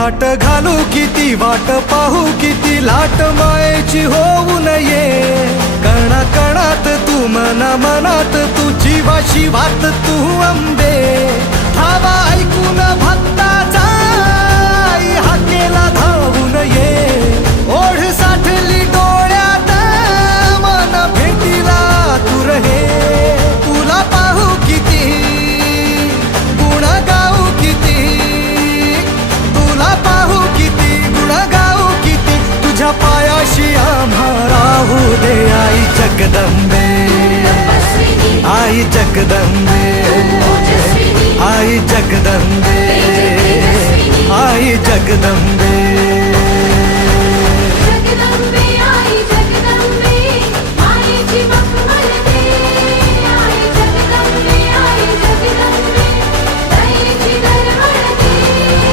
घाट घालू किती वाट पाहू किती लाट मायेची होऊ नये कणा कणात तू मना मनात तू जीवाशी वात तू अंबे धावा ऐकून भक्ताचा आई हाकेला धावून ये ओढ साठली डोळ्यात मन भेटीला तू रहे तुला पाहू किती गुण गाऊ किती तुला पाहू किती गुण गाऊ किती तुझ्या पायाशी आम्हा राहू दे आई जगदंबे आई जगदंबे आई जगदंबे